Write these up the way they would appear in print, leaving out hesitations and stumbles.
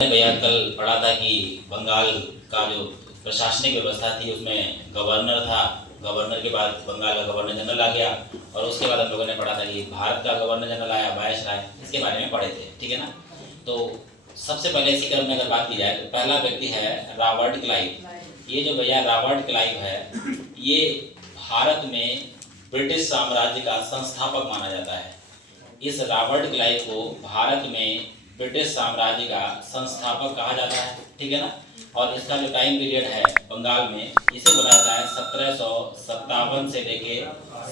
भैया कल पढ़ा था कि बंगाल का जो प्रशासनिक व्यवस्था थी उसमें गवर्नर था, गवर्नर के बाद बंगाल का गवर्नर जनरल आ गया और उसके बाद हम लोगों ने पढ़ा था कि भारत का गवर्नर जनरल आया वायसराय, इसके बारे में पढ़े थे। ठीक है ना। तो सबसे पहले इसी क्रम में अगर बात की जाए तो पहला व्यक्ति है रॉबर्ट क्लाइव। ये जो भैया रॉबर्ट क्लाइव है ये भारत में ब्रिटिश साम्राज्य का संस्थापक माना जाता है। इस रॉबर्ट क्लाइव को भारत में ब्रिटिश साम्राज्य का संस्थापक कहा जाता है। ठीक है ना। और इसका जो टाइम पीरियड है बंगाल में इसे बोला जाता है 1757 से लेके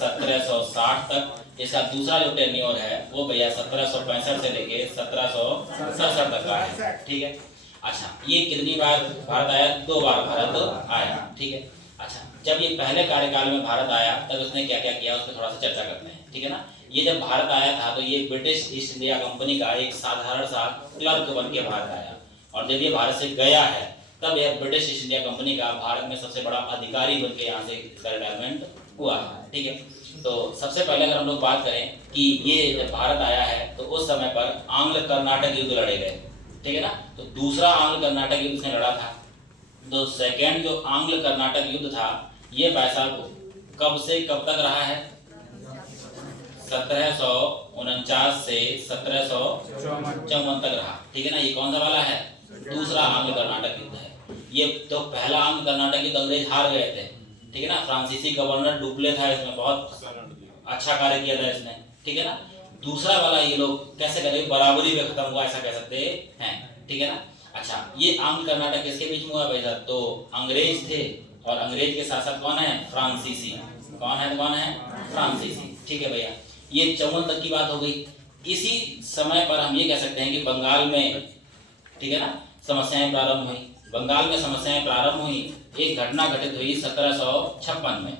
1760 तक। इसका दूसरा जो टेन्योर है वो भैया 1765 से लेके 1767 तक का है। ठीक है। अच्छा, ये कितनी बार भारत आया? 2 बार भारत आया। ठीक है। अच्छा, जब ये पहले कार्यकाल में भारत आया तब उसने क्या क्या किया उस पर थोड़ा सा चर्चा करते हैं। ठीक है ना। ये जब भारत आया था तो ये ब्रिटिश ईस्ट इंडिया कंपनी का एक साधारण सा क्लर्क बन के भारत आया, और जब ये भारत से गया है तब यह ब्रिटिश ईस्ट इंडिया कंपनी का भारत में सबसे बड़ा अधिकारी बन के यहाँ से इसका रिटायरमेंट हुआ। ठीक है। तो सबसे पहले अगर हम लोग बात करें कि ये जब भारत आया है तो उस समय पर आंग्ल कर्नाटक युद्ध लड़े गए। ठीक है ना। तो दूसरा आंग्ल कर्नाटक युद्ध उसने लड़ा था। तो सेकेंड जो आंग्ल कर्नाटक युद्ध था ये भाई साहब कब से कब तक रहा है? 1749 से 1754 तक रहा। ठीक है ना। ये कौन सा वाला है? दूसरा आंग्ल कर्नाटक युद्ध है। ये तो पहला आंग्ल कर्नाटक युद्ध अंग्रेज हार गए थे। ठीक है ना। फ्रांसीसी गवर्नर डुप्ले था, इसमें बहुत अच्छा कार्य किया था इसने। ठीक है ना। दूसरा वाला ये लोग कैसे करेंगे, बराबरी में खत्म हुआ ऐसा कह सकते हैं। ठीक है ना। अच्छा, ये आंग्ल कर्नाटक किसके बीच में हुआ भाई साहब? तो अंग्रेज थे और अंग्रेज के साथ साथ कौन है? फ्रांसीसी। कौन है? कौन है? फ्रांसीसी। ठीक है भैया। ये 54 तक की बात हो गई। इसी समय पर हम ये कह सकते हैं कि बंगाल में, ठीक है ना, समस्याएं प्रारंभ हुई। बंगाल में समस्याएं प्रारंभ हुई। एक घटना घटित हुई 1756 में।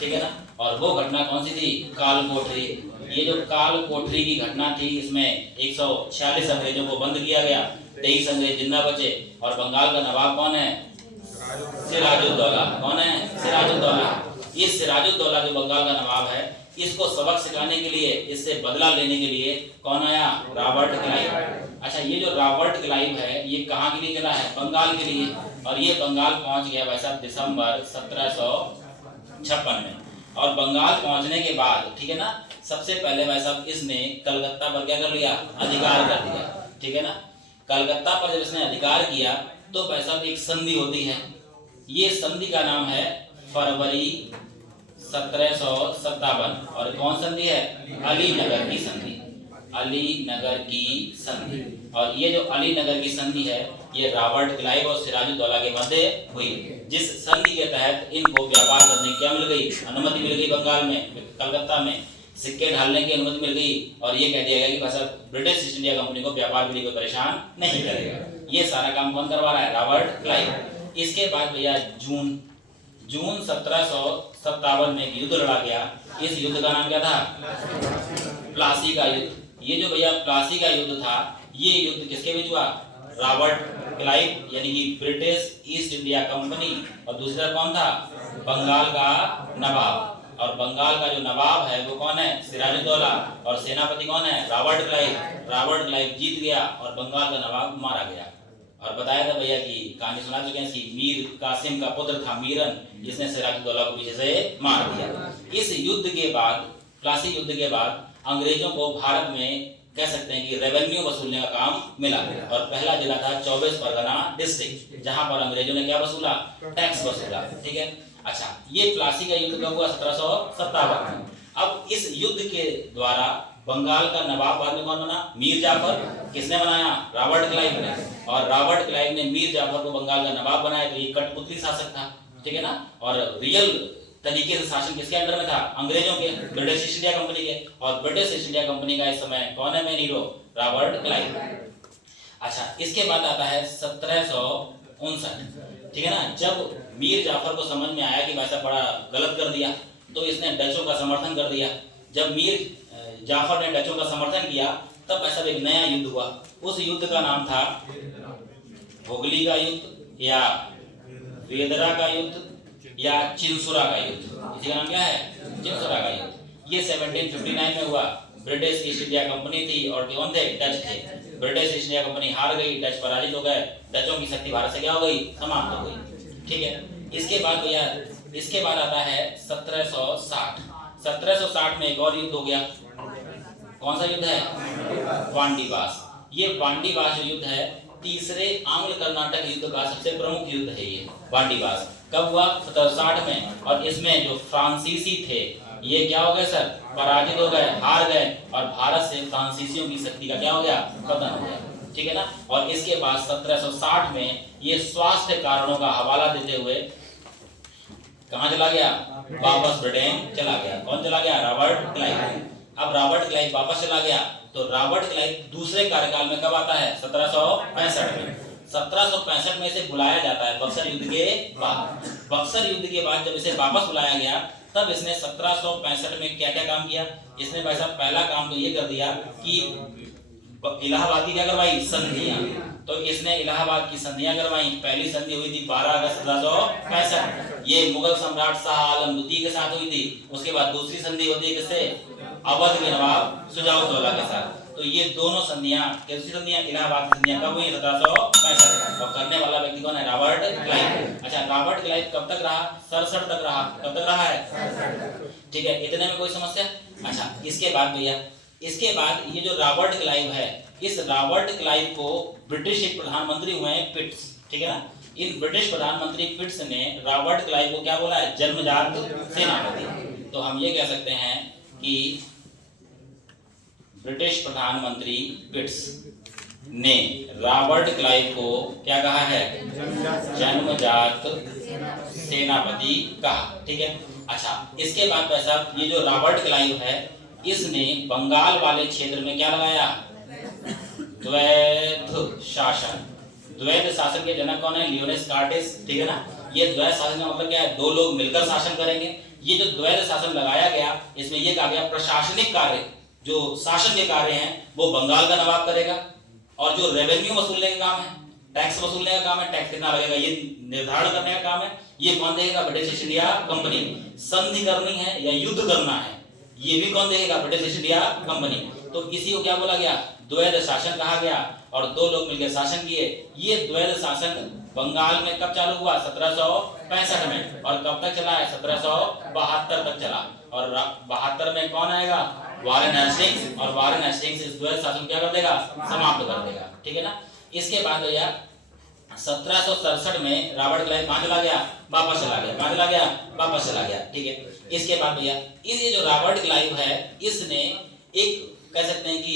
ठीक है ना। और वो घटना कौन सी थी? काल कोठरी। ये जो काल कोठरी की घटना थी इसमें 146 अंग्रेजों को बंद किया गया, 23 अंग्रेज जिंदा बचे। और बंगाल का नवाब कौन है? सिराजुद्दौला। कौन है? सिराजुद्दौला। ये सिराजुद्दौला जो बंगाल का नवाब है इसको सबक सिखाने के लिए, इससे बदला लेने के लिए कौन आया? Robert Clive. अच्छा, ये जो रॉबर्ट क्लाइव है ये कहाँ के लिए चला है? बंगाल के लिए। और ये बंगाल पहुंच गया भाई साहब दिसंबर 1756 में। और बंगाल पहुंचने के बाद, ठीक है ना, सबसे पहले भाई साहब इसने कलकत्ता पर क्या कर लिया? अधिकार कर दिया। ठीक है ना। कलकत्ता पर जब इसने अधिकार किया तो भाई साहब एक संधि होती है। ये संधि का नाम है फरवरी 1757। और कौन संधि है? अलीनगर की संधि। अलीनगर की संधि। और ये जो अलीनगर की संधि है ये रॉबर्ट क्लाइव और सिराजुद्दौला के मध्य हुई, जिस संधि के तहत इनको व्यापार करने की क्या मिल गई? अनुमति मिल गई। बंगाल में, कलकत्ता में सिक्के ढालने की अनुमति मिल गई। और ये कह दिया गया कि बस अब ब्रिटिश ईस्ट इंडिया कंपनी को व्यापार के लिए कोई परेशान नहीं करेगा। ये सारा काम कौन करवा रहा है? Robert Clive. इसके बाद भैया जून 1757 में युद्ध लड़ा गया। इस युद्ध का नाम क्या था? प्लासी का युद्ध। ये जो भैया प्लासी का युद्ध था ये युद्ध किसके बीच हुआ? रॉबर्ट क्लाइव यानी कि ब्रिटिश ईस्ट इंडिया कंपनी, और दूसरा कौन था? बंगाल का नवाब। और बंगाल का जो नवाब है वो कौन है? सिराजुद्दौला। और सेनापति कौन है? Robert Clive. रॉबर्ट क्लाइव जीत गया और बंगाल का नवाब मारा गया। और बताया था भैया कि कहानी सुना चुके हैं कि मीर कासिम का पुत्र था मीरन, जिसने सिराजुद्दौला को पीछे से मार दिया। इस युद्ध के बाद, प्लासी युद्ध के बाद अंग्रेजों को भारत में कह सकते हैं कि रेवेन्यू वसूलने का काम मिला। और पहला जिला था 24 परगना डिस्ट्रिक्ट, जहां पर अंग्रेजों ने क्या वसूला? टैक्स वसूला। ठीक है। अच्छा, ये प्लासी का युद्ध कब हुआ? 1757 में। अब इस युद्ध के द्वारा बंगाल का नवाब बाद में कौन बना? मीर जाफर। किसने बनाया? रॉबर्ट क्लाइव ने। और रॉबर्ट क्लाइव ने मीर जाफर को बंगाल का नवाब बनाया। तो ये कठपुतली शासक था। ठीक है ना। और रियल तरीके से शासन किसके अंडर में था? अंग्रेजोर के, ब्रिटिश ईस्ट इंडिया कंपनी के। और ब्रिटिश ईस्ट इंडिया कंपनी का इस समय कौन है मेन हीरो? Robert Clive. अच्छा, इसके बाद आता है 1759। ठीक है ना। जब मीर जाफर को समझ में आया कि वैसा बड़ा गलत कर दिया तो इसने डचों का समर्थन कर दिया। जब मीर जाफर ने डचों का समर्थन किया तब ऐसा एक नया युद्ध हुआ। उस युद्ध का नाम था हुगली का युद्ध या वेदरा का युद्ध या चिंसुरा का युद्ध। इसी का नाम क्या है? चिंसुरा का युद्ध। ये 1759 में हुआ। ब्रिटिश ईस्ट इंडिया कंपनी थी और कौन थे? डच थे। ब्रिटिश ईस्ट इंडिया कंपनी हार गई, डच पराजित हो गए, डचों की शक्ति भारत से क्या हो गई, समाप्त हो गई। ठीक है, इसके बाद भैया इसके बाद आता है 1760। 1760 में एक और युद्ध हो गया। कौन सा युद्ध है? वांडीवास। ये वांडीवास जो युद्ध है तीसरे आंग्ल कर्नाटक युद्ध का सबसे प्रमुख युद्ध है ये वांडीवास। कब हुआ? 1760 में। और इसमें जो फ्रांसीसी थे ये क्या हो गए सर? पराजित हो गए, हार गए, और भारत से फ्रांसीसियों की शक्ति का क्या हो गया? पतन हो गया। ठीक है ना। और इसके बाद 1760 में ये स्वास्थ्य कारणों का हवाला देते हुए कहां चला गया? वापस ब्रिटेन चला गया। कौन चला गया? Robert Clive. अब रॉबर्ट क्लाइव वापस चला गया तो रॉबर्ट क्लाइव दूसरे कार्यकाल में कब आता है? 1765 में। 1765 में इसे बुलाया जाता है बक्सर युद्ध के बाद। बक्सर युद्ध के बाद जब इसे वापस बुलाया गया तब इसने 1765 में क्या क्या काम किया? इसने भाई साहब पहला काम तो ये कर दिया कि इलाहाबाद की क्या करवाई? संधियां। तो इसने इलाहाबाद की संधियां करवाई। पहली संधि हुई थी 12 अगस्त 1765, ये मुगल सम्राट शाह आलम द्वितीय के साथ हुई थी। उसके बाद दूसरी संधि होती है किससे? अवध के नवाब शुजा-उद-दौला के साथ। तो ये दोनों संधियां, कैसी संधियां? इलाहाबाद की संधियां कब हुई? 1765। और करने वाला व्यक्ति कौन है? Robert Clive. अच्छा, रॉबर्ट क्लाइव कब तक रहा? 67 तक रहा। कब तक रहा है? ठीक है, इतने में कोई समस्या? अच्छा, इसके बाद भैया इसके बाद ये जो रॉबर्ट क्लाइव है, इस रॉबर्ट क्लाइव को ब्रिटिश एक प्रधानमंत्री हुए हैं पिट्स। ठीक है ना। इन ब्रिटिश प्रधानमंत्री पिट्स ने रॉबर्ट क्लाइव को क्या बोला है? जन्मजात सेनापति। तो हम ये कह सकते हैं कि ब्रिटिश प्रधानमंत्री पिट्स ने रॉबर्ट क्लाइव को क्या कहा है? जन्मजात सेनापति कहा। ठीक है। अच्छा, इसके बाद भाई साहब ये जो रॉबर्ट क्लाइव है इसने बंगाल वाले क्षेत्र में क्या लगाया? द्वैध शासन। द्वैध शासन के जनक कौन है? लियोनेस कार्टेस। ठीक है ना। ये द्वैध शासन का मतलब क्या है? दो लोग मिलकर शासन करेंगे। ये जो द्वैध शासन लगाया गया इसमें ये कहा गया प्रशासनिक कार्य, जो शासन के कार्य हैं वो बंगाल का नवाब करेगा, और जो रेवेन्यू वसूलने का काम है, टैक्स वसूलने का काम है, टैक्स कितना लगेगा ये निर्धारण करने का काम है, ये कौन देगा? British east India company. संधि करनी है या युद्ध करना है ये भी कौन देगा? British east India company. तो इसी को क्या बोला गया? द्वैध शासन कहा गया। और दो लोग मिलकर शासन किए। ये द्वैध शासन बंगाल में कब चालू हुआ? 1765 में। और कब तक चला है? 1772 तक चला। और 72 में कौन आएगा? Warren Hastings. और वारेन हेस्टिंग्स इस द्वैध शासन क्या कर देगा? समाप्त कर देगा। ठीक है ना। इसके बाद भैया 1767 में रॉबर्ट क्लाइव कहां चला गया? वापस चला गया। कहां चला गया? वापस चला गया। ठीक है। इसके बाद भैया ये जो रॉबर्ट क्लाइव है इसने एक कह सकते हैं कि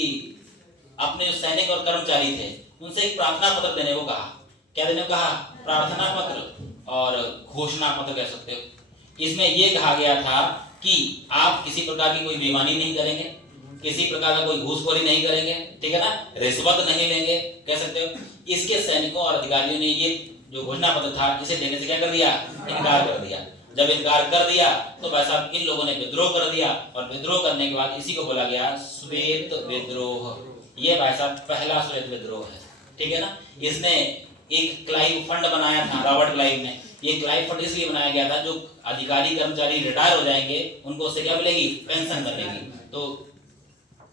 अपने जो सैनिक और कर्मचारी थे उनसे एक प्रार्थना पत्र देने को कहा। क्या देने को कहा? प्रार्थना पत्र और घोषणा पत्र कह सकते हो। इसमें यह कहा गया था कि आप किसी प्रकार की कोई बेईमानी नहीं करेंगे, किसी प्रकार का कोई घूसखोरी नहीं करेंगे। ठीक है ना। रिश्वत नहीं लेंगे कह सकते हो। इसके सैनिकों और अधिकारियों ने ये जो घोषणा पत्र था इसे देने से क्या कर दिया? इनकार कर दिया। जब इनकार कर दिया तो भाई साहब इन लोगों ने विद्रोह कर दिया। और विद्रोह करने के बाद इसी को बोला गया श्वेत विद्रोह। ये भाई साहब पहला श्वेत विद्रोह है। ठीक है ना। इसने एक क्लाइव फंड बनाया था रॉबर्ट क्लाइव ने। ये क्लाइव फंड इसलिए बनाया गया था जो अधिकारी कर्मचारी रिटायर हो जाएंगे उनको उससे क्या मिलेगी? पेंशन मिलेगी। तो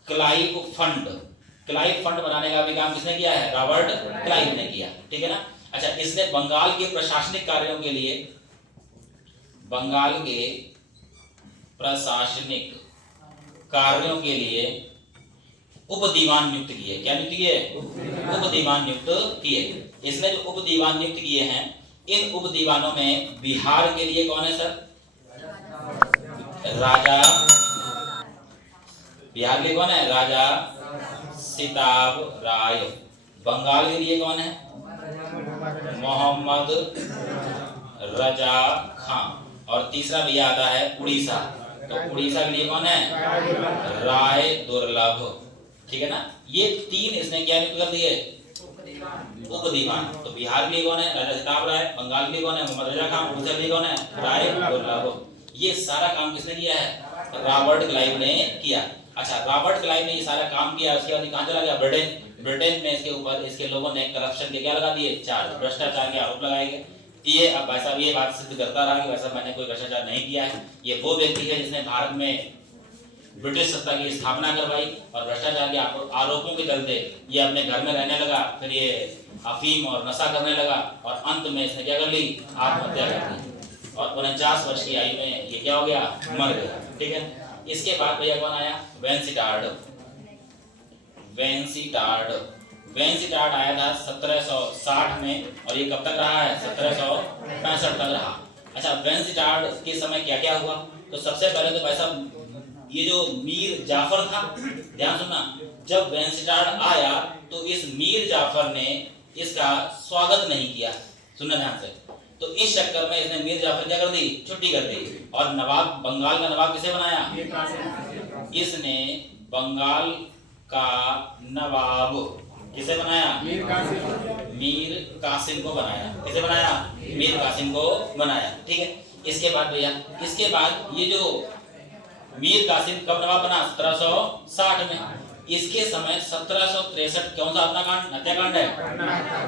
क्लाइव फंड बनाने का भी काम किसने किया है? रॉबर्ट क्लाइव ने किया। ठीक है ना। अच्छा, इसने बंगाल के प्रशासनिक कार्यों के लिए उप दीवान नियुक्त किए। क्या नियुक्त किए? उप दीवान नियुक्त किए। इसने जो उप दीवान नियुक्त किए हैं इन उप दीवानों में बिहार के लिए कौन है सर? राजा। बिहार के लिए कौन है? राजा सिताब राय। बंगाल के लिए कौन है? मोहम्मद रजा खान। और तीसरा भैया आता है उड़ीसा। तो उड़ीसा के लिए कौन है? राय दुर्लभ। ठीक है ना। ये तीन इसने क्या नियुक्त कर दिए? उप दीवान। तो बिहार के लिए कौन है? राजा सिताब राय। बंगाल के लिए कौन है? मोहम्मद रजा खान। उड़ीसा के लिए कौन है? राय दुर्लभ। ये सारा काम किसने किया है? रॉबर्ट क्लाइव ने किया। अच्छा, रॉबर्ट क्लाइव ने ये सारा काम किया। उसके बाद कहां चला गया? ब्रिटेन में इसके ऊपर इसके लोगों ने करप्शन के क्या लगा दिए? चार्ज, भ्रष्टाचार के आरोप लगाए गए। ये अब भाई साहब ये बात सिद्ध करता रहा कि वैसा मैंने कोई भ्रष्टाचार नहीं किया है। ये वो व्यक्ति है जिसने भारत में ब्रिटिश सत्ता की स्थापना करवाई और भ्रष्टाचार के आरोपों के चलते ये अपने घर में रहने लगा। फिर ये अफीम और नशा करने लगा और अंत में इसने क्या कर ली, आत्महत्या कर ली और 49 वर्ष की आयु में ये क्या हो गया, मर गया। ठीक है, इसके बाद भैया कौन आया, वेंसिटार्ड। वेंसिटार्ड आया था 1760 में और ये कब तक रहा है, 1765 तक रहा। अच्छा, वेंसिटार्ड के समय क्या क्या हुआ, तो सबसे पहले तो भाई साहब ये जो मीर जाफर था, ध्यान सुनना, जब वेंसिटार्ड आया तो इस मीर जाफर ने इसका स्वागत नहीं किया, सुनना ध्यान से। तो इस चक्कर में इसने मीर जाफर क्या कर दी, छुट्टी कर दी और नवाब, बंगाल का नवाब किसे बनाया, इसने बंगाल का नवाब किसे बनाया, मीर कासिम को बनाया। किसे बनाया, मीर कासिम को बनाया। ठीक है, इसके बाद भैया, इसके बाद ये जो मीर कासिम कब नवाब बना, 1760 में। इसके समय 1763 कौन सा अपना कांड, हत्याकांड है,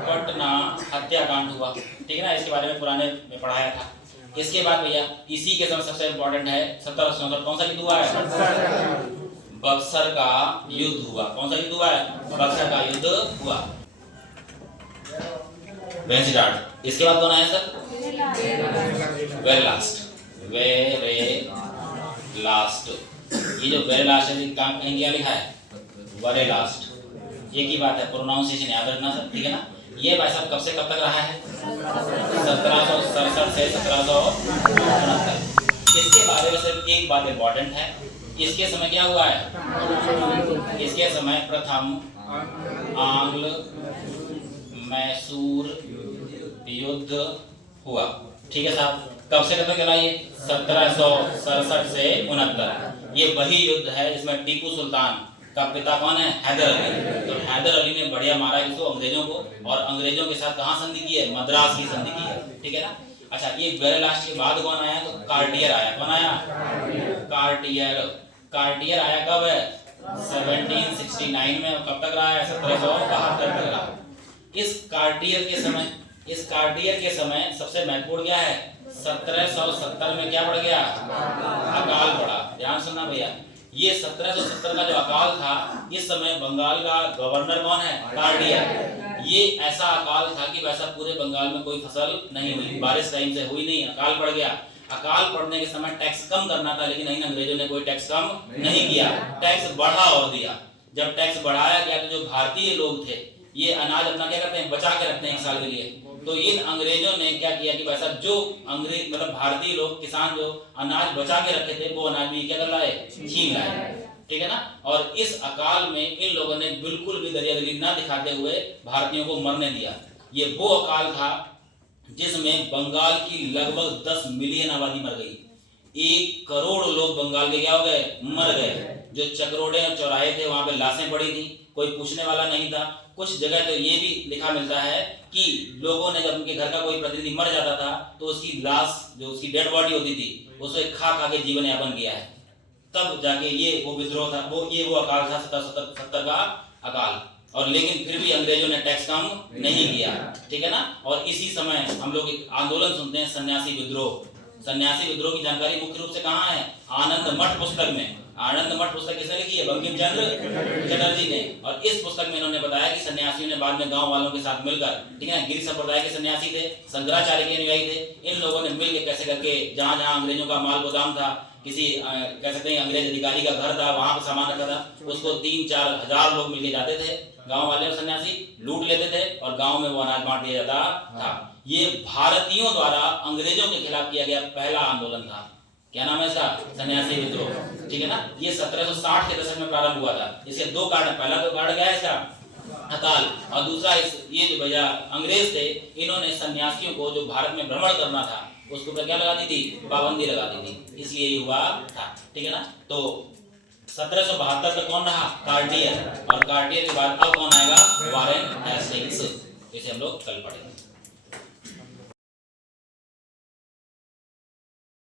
पटना हत्याकांड हुआ। ठीक है ना, इसके बारे में पुराने में पढ़ाया था। इसके बाद भैया इसी के समय सबसे इंपॉर्टेंट है 1764 कौन सा युद्ध हुआ है, बक्सर का युद्ध हुआ। कौन सा युद्ध हुआ है, बक्सर का युद्ध हुआ। वेंसिटार्ड। इसके बाद कौन आया सर, वेरी लास्ट। ये जो वेरी लास्ट है, काम कहीं क्या लिखा है, वेरी लास्ट। ये की बात है, प्रोनाउंसिएशन याद रखना सर। ठीक है ना, ये भाई साहब कब से कब तक रहा है, 1767 से 1769। इसके बारे में सिर्फ एक बात इंपॉर्टेंट है, इसके समय क्या हुआ है, इसके समय प्रथम आंग्ल मैसूर युद्ध हुआ। ठीक है साहब, कब से कब तक चला ये, 1767 से 69। ये वही युद्ध है जिसमें टीपू सुल्तान का पिता कौन है, हैदर अली। तो हैदर अली ने बढ़िया मारा किसको, अंग्रेजों को, और अंग्रेजों के साथ कहाँ संधि की है, मद्रास की संधि की है। ठीक है ना। अच्छा, ये वेरी लास्ट के बाद कौन आया, तो कार्टियर आया। कौन आया, कार्टियर आया कब है, 1769 में। कब तक रहा है, 1772 तक रहा। इस कार्टियर के समय सबसे महत्वपूर्ण क्या है, 1770 में क्या बढ़ गया, अकाल पड़ा। ध्यान सुनना भैया, ये 1770 का जो अकाल था, इस समय बंगाल का गवर्नर कौन है, कार्टियर। ये ऐसा अकाल था कि वैसा पूरे बंगाल में कोई फसल नहीं हुई, बारिश टाइम से हुई नहीं, अकाल पड़ गया। अकाल पड़ने के समय टैक्स कम करना था, लेकिन अंग्रेजों ने कोई टैक्स कम नहीं किया, टैक्स बढ़ा और दिया। जब टैक्स बढ़ाया गया तो जो भारतीय लोग थे, ये अनाज अपना क्या करते हैं, बचा के रखते हैं एक साल के लिए। तो इन अंग्रेजों ने क्या किया कि वैसा जो अंग्रेज मतलब भारतीय लोग, किसान जो अनाज बचा के रखे थे, वो अनाज भी क्या कर लाए, छीन लाए। ठीक है ना। और इस अकाल में इन लोगों ने बिल्कुल भी दरियादिली न दिखाते हुए भारतीयों को मरने दिया। ये वो अकाल था जिसमें बंगाल की लगभग 10 मिलियन आबादी मर गई। 1 करोड़ लोग बंगाल के क्या हो गए, मर गए। जो चक्रोड़े और चौराहे थे, वहां पे लाशें पड़ी थी, कोई पूछने वाला नहीं था। कुछ जगह तो ये भी लिखा मिलता है कि लोगों ने जब उनके घर का कोई प्रतिनिधि मर जाता था तो उसकी लाश, जो उसकी डेड बॉडी होती थी, उसे खा खा के जीवन यापन किया है। तब जाके ये वो विद्रोह था, वो अकाल था 1770 का अकाल। और लेकिन फिर भी अंग्रेजों ने टैक्स कम नहीं किया। ठीक है ना। और इसी समय हम लोग एक आंदोलन सुनते हैं, सन्यासी विद्रोह। सन्यासी विद्रोह की जानकारी मुख्य रूप से कहाँ है, आनंद मठ पुस्तक में। आनंद मठ पुस्तक किसने लिखी है, बंकिम चंद्र चटर्जी ने। और इस पुस्तक में इन्होंने बताया कि सन्यासियों ने बाद में गांव वालों के साथ मिलकर, ठीक है, गिरि संप्रदाय के सन्यासी थे, शंकराचार्य के अनुयायी थे, इन लोगों ने मिलकर कैसे करके जहां जहां अंग्रेजों का माल गोदाम था, किसी कह सकते हैं अंग्रेज अधिकारी का घर था, वहां पर सामान रखा था, उसको 3-4 हजार लोग मिलके जाते थे, गांव वाले और सन्यासी लूट लेते थे और गांव में वो अनाज बांट दिया जाता था। ये भारतीयों द्वारा अंग्रेजों के खिलाफ किया गया पहला आंदोलन था। क्या नाम है इसका, सन्यासी विद्रोह। ठीक है ना। ये 1760 के दशक में प्रारंभ हुआ था। इसके 2 कारण, पहला तो कारण क्या है इसका, अकाल, और दूसरा ये जो भैया अंग्रेज थे, इन्होंने सन्यासियों को जो भारत में भ्रमण करना था उसको पर क्या लगा दी थी, पाबंदी लगा दी थी, इसलिए ये हुआ था। ठीक है ना। तो 1772 में कौन रहा, कार्टियर, और कार्टियर के बाद अब कौन आएगा, वारेन हेस्टिंग्स। इसे हम लोग कल पढ़ेंगे।